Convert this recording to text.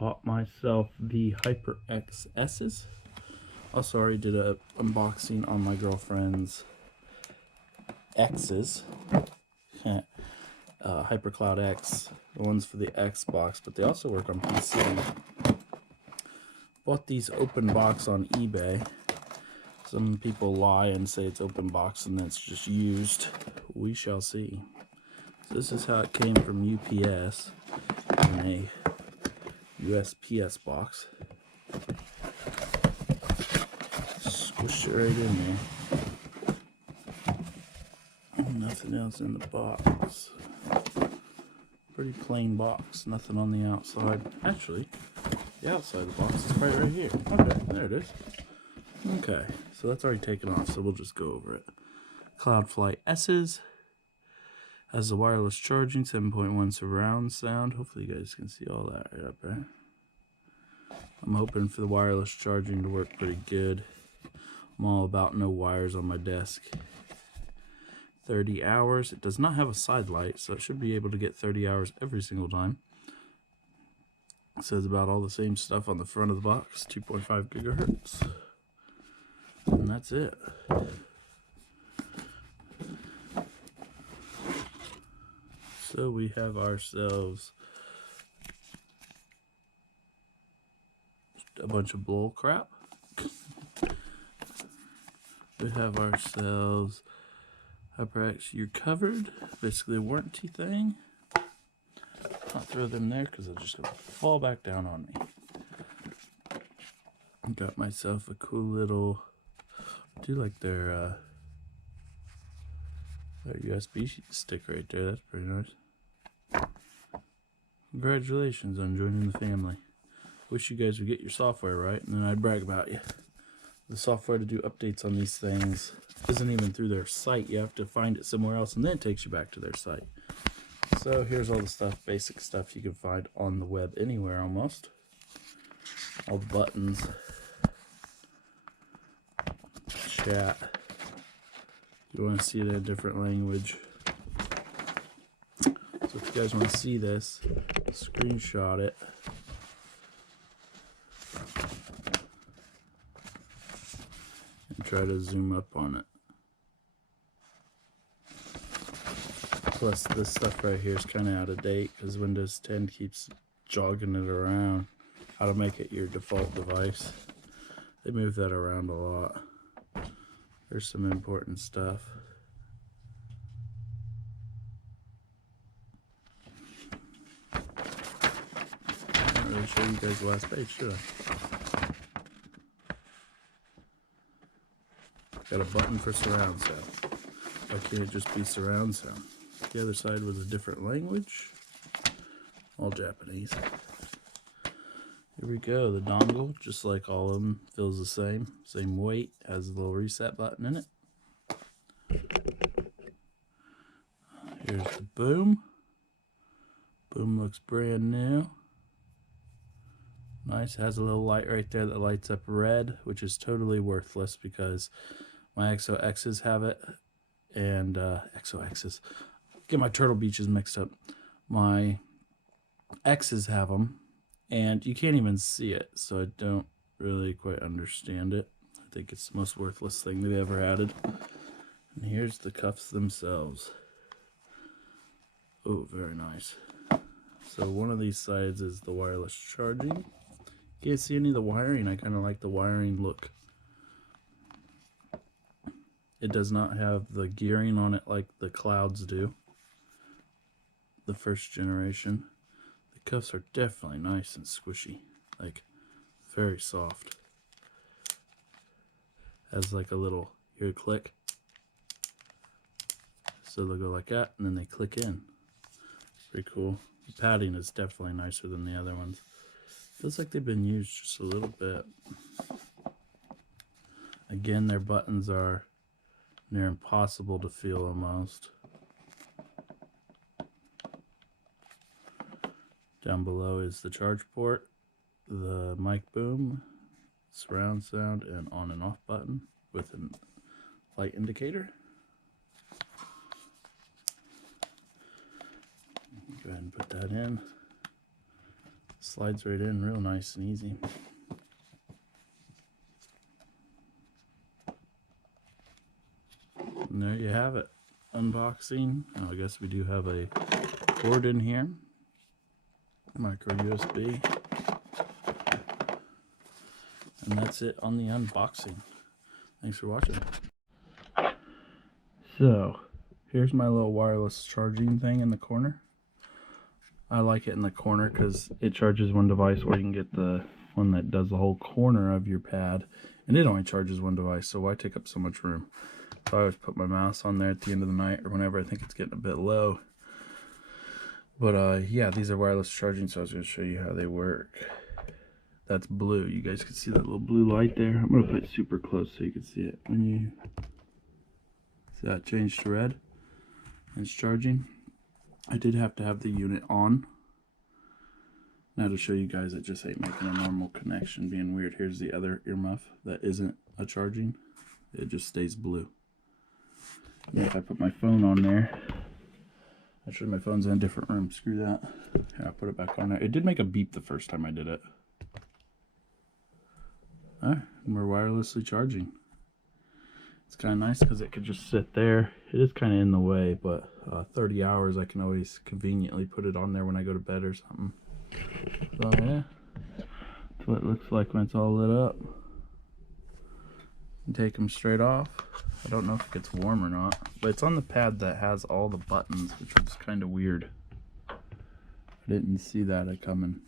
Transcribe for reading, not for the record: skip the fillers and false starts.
bought myself the HyperX S's. Also already did a unboxing on my girlfriend's X's. HyperCloud X, the ones for the Xbox, but they also work on PC. Bought these open box on eBay. Some people lie and say it's open box and it's just used. We shall see. So this is how it came from UPS in a USPS box. Squish it right in there. Nothing else in the box. Pretty plain box, nothing on the outside. Actually, the outside of the box is right here. Okay, there it is. Okay, so that's already taken off, so we'll just go over it. Cloudflight S's. Has the wireless charging, 7.1 surround sound. Hopefully you guys can see all that right up there. I'm hoping for the wireless charging to work pretty good. I'm all about no wires on my desk. 30 hours. It does not have a side light, so it should be able to get 30 hours every single time. It says about all the same stuff on the front of the box. 2.5 gigahertz. And that's it. So we have ourselves a bunch of bull crap. We have ourselves HyperX, you're covered. Basically a warranty thing. I'll throw them there because they're just going to fall back down on me. Got myself a cool little, I do like their USB stick right there. That's pretty nice. Congratulations on joining the family. Wish you guys would get your software right, and then I'd brag about you. The software to do updates on these things isn't even through their site. You have to find it somewhere else, and then it takes you back to their site. So here's all the stuff, basic stuff you can find on the web anywhere almost. All the buttons. Chat. You want to see it in a different language. So if you guys want to see this, screenshot it. And try to zoom up on it. Plus this stuff right here is kind of out of date because Windows 10 keeps jogging it around. How to make it your default device. They move that around a lot. There's some important stuff. I didn't really show you guys the last page, should I? Got a button for surround sound. Why can't it just be surround sound? The other side was a different language. All Japanese. Here we go. The dongle, just like all of them, feels the same. Same weight. Has a little reset button in it. Here's the boom. Boom looks brand new. Nice. Has a little light right there that lights up red, which is totally worthless because my XOXs have it. And XOXs. Get my Turtle Beaches mixed up. My X's have them, and you can't even see it, so I don't really quite understand it. I think it's the most worthless thing they've ever added. And here's the cuffs themselves. Oh, very nice. So one of these sides is the wireless charging. Can't see any of the wiring. I kind of like the wiring look. It does not have the gearing on it like the Clouds do. The first generation. The cuffs are definitely nice and squishy. Like, very soft. Has like a little, here, click. So they'll go like that, and then they click in. Pretty cool. The padding is definitely nicer than the other ones. Feels like they've been used just a little bit. Again, their buttons are near impossible to feel almost. Down below is the charge port, the mic boom, surround sound, and on and off button with a light indicator. Go ahead and put that in. Slides right in real nice and easy. And there you have it. Unboxing. Oh, I guess we do have a cord in here. Micro USB. And that's it on the unboxing. Thanks for watching. So, here's my little wireless charging thing in the corner. I like it in the corner because it charges one device, or you can get the one that does the whole corner of your pad. And it only charges one device, so why take up so much room? So I always put my mouse on there at the end of the night or whenever I think it's getting a bit low. But yeah, these are wireless charging, so I was going to show you how they work. That's blue. You guys can see that little blue light there. I'm going to put it super close so you can see it. When you see that change to red and it's charging. I did have to have the unit on. Now to show you guys it just ain't making a normal connection, being weird. Here's the other earmuff that isn't a charging. It just stays blue. And if I put my phone on there, actually my phone's in a different room, screw that. Here, I'll put it back on there. It did make a beep the first time I did it. Alright, and we're wirelessly charging. It's kind of nice because it could just sit there. It is kind of in the way, but 30 hours I can always conveniently put it on there when I go to bed or something. So yeah, that's what it looks like when it's all lit up. You take them straight off. I don't know if it gets warm or not, but it's on the pad that has all the buttons, which is kind of weird. I didn't see that coming.